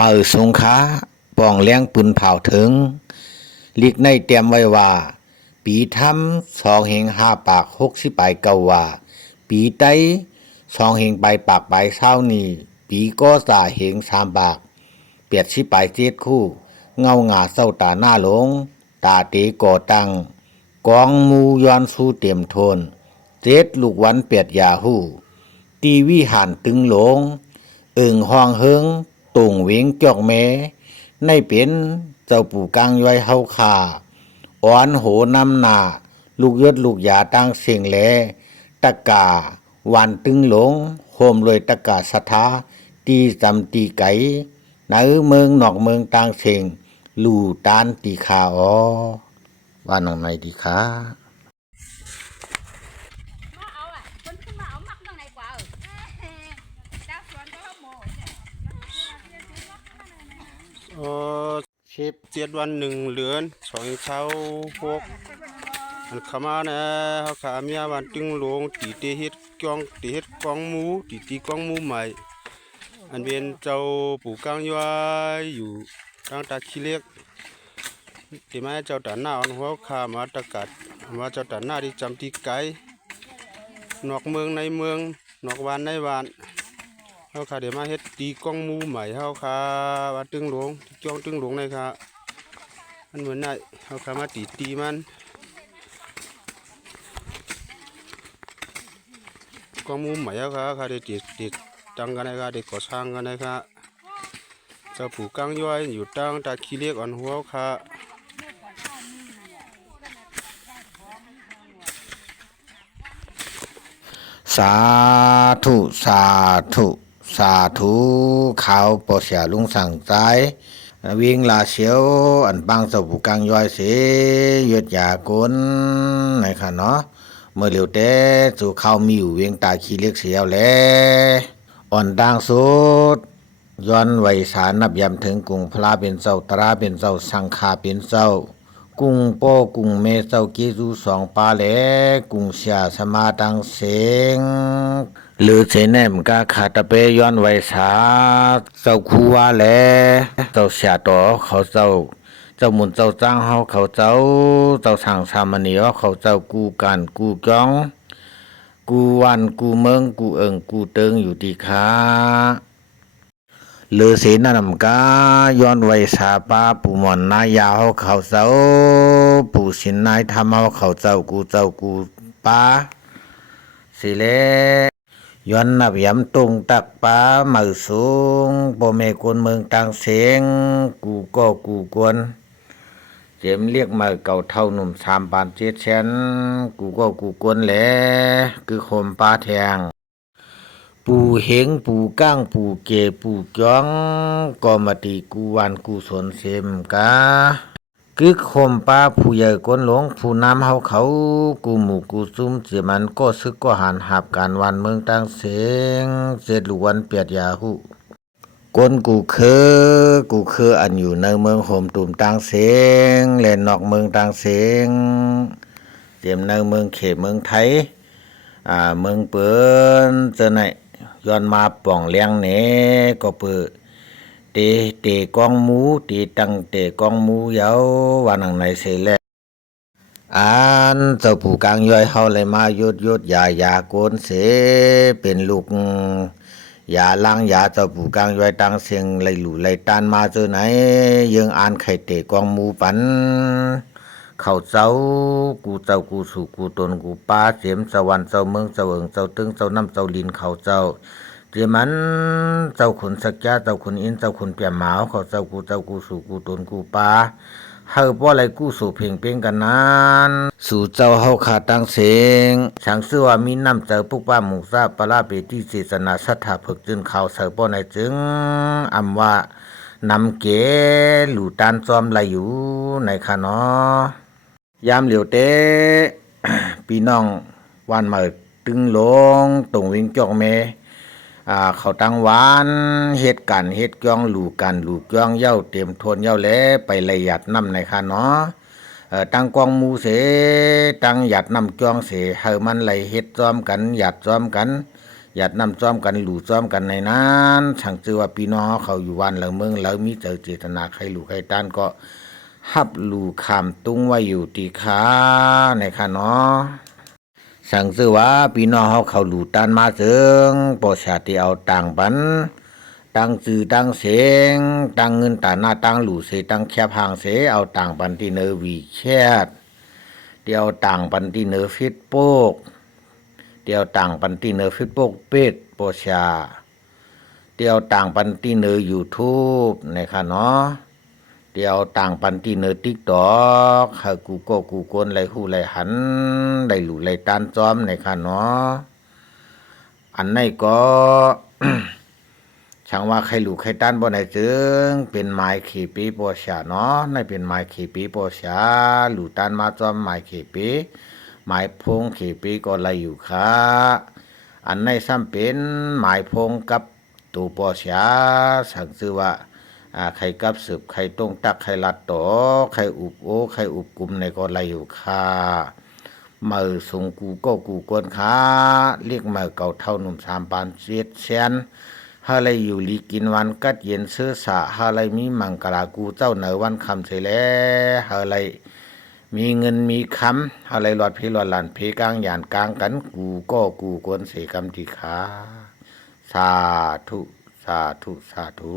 มือสงขาป้องเลี้ยงปืนเผาถึงลิกในเตรียมไว้ว่าปีทำ2 เฮง 5 ปาก60 ปลายเก่าว่าปีไต้2 เฮง ปลายปากเช้านี้ปีก็3 เฮง 3 ปาก80 ปลาย7 คู่เงาหงาเศร้าตาหน้าหลงตาเตก่อตั้งกองมูย้อนสู้เตรียมทนลูกวัน8 ยาหู้ตีวิหารตึงหลงห้องเฮิงตรงเวงจอกแม้ในเป็นเจ้าปู่กลางย้อยเฮาคาอ้อนโหน้ำหนาลูกยศลูกยาตั้งเสียงแลตะกาวันตึงหลงโฮมเลยตะกาสถาตีจำตีไก่ในเมืองนอกเมืองต่างเสียงลู่ตานตีขาว่าหนังในตีขา7 วัน 1 เดือน2 เช้า 6อันขมานะเขาขาเมียวันตึงหลวงตีเตเฮ็ดกองตีเฮ็ดกองหมูตีกองหมูใหม่อันเป็นเจ้าปู่กลางย้อยอยู่ตั้งตาขี้เล็กที่มาเจ้าตาหน้าอันหัวขามาตะกัดมาเจ้าตาหน้าที่จำที่ไกลนอกเมืองในเมืองนอกวันในวันเขาขาเดี๋ยวมาเฮ็ดตีกองหมูใหม่เขาขาวันตึงหลวงจ้องตึงหลวงเลยค่ะมันเหมือนน่ะเขาขามาตีมันกองมูใหม่ค่ะเด็กตั้งกันนะครับเด็กก่อสร้างกันนะครับเจ้าปู่กลางย้อยอยู่ตั้งตาขี้เล็กอ่อนหัวค่ะสาธุสาธุสาธุเขาปอเสียลุงสั่งใจวิ่งลาเสียวอันปังเจ้าปู่กลางย้อยเสียดยากลในค่ะเนาะเมื่อเหลียวแต่สู่ข้าวมีอยู่เวียงตาขี้เล็กเสียวแลอ่อนดังสุดย้อนไวสารนับยำถึงกรุงพระเป็นเจ้าตราเป็นเจ้าสังฆาเป็นเจ้ากุ้งโป้กุ้งเมเจ้าเกจู2 ปาแหลกุ้งเสียสมาตังเสงหรือเสแนมกาขาตะเปย้อนไวสาเจ้าคูว่าแหลเจ้าเสียต่อเขาเจ้าหมุนเจ้าจ้างเฮาเขาเจ้าสั่งสามณีเขาเจ้ากูกันกูจ้องกูวันกูเมืองกูกูเติงอยู่ที่ขาหรือเสนนำกาย้อนไว้สาปาปู่หมอนนายาเฮาเขาเจ้าปู่สินนายทำเฮาเขาเจ้ากูปาสิเลย้อนนับยำตรงตักปามือสูงบ่แม่คนเมืองต่างเสียงกูกวนเจมเรียกมาเก่าเท่าหนุ่ม3 ปาน7 แสนกูกวนแหละคือคมปาแทงปู่เฮงปู่ก้างปู่เกปู่จ้องก็มาตีกูวันกูสนเสมกาคือคมปาผู้ใหญ่ก้นหลงผู้นำเฮาเขากูหมู่กูซุ่มเสียมันก็ซึกก็หันหับการวันเมืองต่างเสียงเสร็จลูกวัน8 ยาหูก้นกูคืออันอยู่ในเมืองโฮมตุ่มต่างเสียงแลนนอกเมืองต่างเสียงเตรียมในเมืองเขตเมืองไทยเมืองเปิ้นเจอไหนย้อนมาป่องเลี้ยงเนก็เปิดเตกองหมูตั้งเตกองหมูเยาวันหนังในเสแลอันเจ้าปู่กลางย้อยเฮาเลยมายดยาโกนเสเป็นลูกยาล้างยาเจ้าปู่กลางย้อยตั้งเสียงไหลหลู่ไหลตานมาเจอไหนยังอ่านไข่เตกองหมูปันเขาเจ้ากูสู่กูตนกูป้าเสียมสวรรค์เจ้าเมืองเจ้าเจ้าตึงเจ้าน้ำเจ้าลินเขาเจ้าเจียมันเจ้าขุนสักยะเจ้าขุนอินเจ้าขุนเปียหมาวเขาเจ้ากูสู่กูตนกูป้าเฮาบ่อะไรกูสู่เพ่งเพ่งกันนั้นสู่เจ้าเฮาขาตั้งเสียงช่างซื่อว่ามีน้ำเจ้าปุกป้าหมู่ซาปลาเปติเสสนาศรัทธาฝึกจึงเขาเสือป้อในจึงอำว่านำเกหลู่ตานจอมไหลอยู่ในค่ะเนาะยามเหลียวเต้ พี่น้องวันมาตึงลงตรงวิ่งจอกเมเขาตั้งวานเฮ็ดกองหลู่กองเย้าเตรียมทวนเย้าแลไปละหยัดน้ำในค่ะเนาะตั้งกองมูเสตั้งหยัดน้ำกองเสเฮามันไหลเฮ็ดซ้อมกันหยัดซ้อมกัน หยัดนำจ้อมกันหลู่จ้อมกันในนั้นช่างจือว่าพี่น้องเขาอยู่วันเหลือเมืองแล้วมีเจอเจตนาใครหลู่ใครต้านก็ฮับหลู่ขามตุ้งไว้อยู่ตีขาในค่ะเนาะช่างจือว่าพี่น้องเขาหลู่ต้านมาเจิงปอชาติเอาต่างปันตั้งจือตั้งเสียงตั้งเงินตาหน้าตั้งหลู่เสตั้งแคบหางเสเอาต่างปันที่เนอวีแชทเดียวต่างปันที่เนอฟิตโปกเดียวต่างปันที่เนอฟิตโปกเป็ดปอชาเดียวต่างปันที่เนอยูทูบนะคะเนาะเดียวต่างปันที่เนอติ๊กต็อกให้กูก็กูกนไหลหูไหลหันไหลหลู่ไหลตานจอมนะคะเนาะอันไหนก็ ช่างว่าใครหลู่ใครต้านบ่ไหนจึงเป็นไม้ขีปีปอชาเนาะนั่นเป็นไม้ขีปีปอชาหลู่ต้านมาจอมไม้ขีปีไม้พงขีปีก็ไหลอยู่ค่ะอันในซ้ำเป็นไม้พงกับตูปอชาสั่งซื้อว่าใครกับสืบใครต้งตักใครลัดต่อใครอุบโอใครอุบกลุ่มในก็ไหลอยู่ค่ะมือส่งกูก็กูกวนค่ะเรียกมือเก่าเท่าหนุ่ม3 ปานเสียดแสนฮาเลยอยู่ลีกินวันกัดเย็นเสื้อสะฮาเลยมีมังกรากูเจ้าเหนือวันคำเสยแล้วฮาเลยมีเงินมีคำฮาเลยหลอดพี่หลอดหลานเพกลางหยานกลางกันกูก็กูกวนเสกรรมติขาสาธุสาธุสาธุ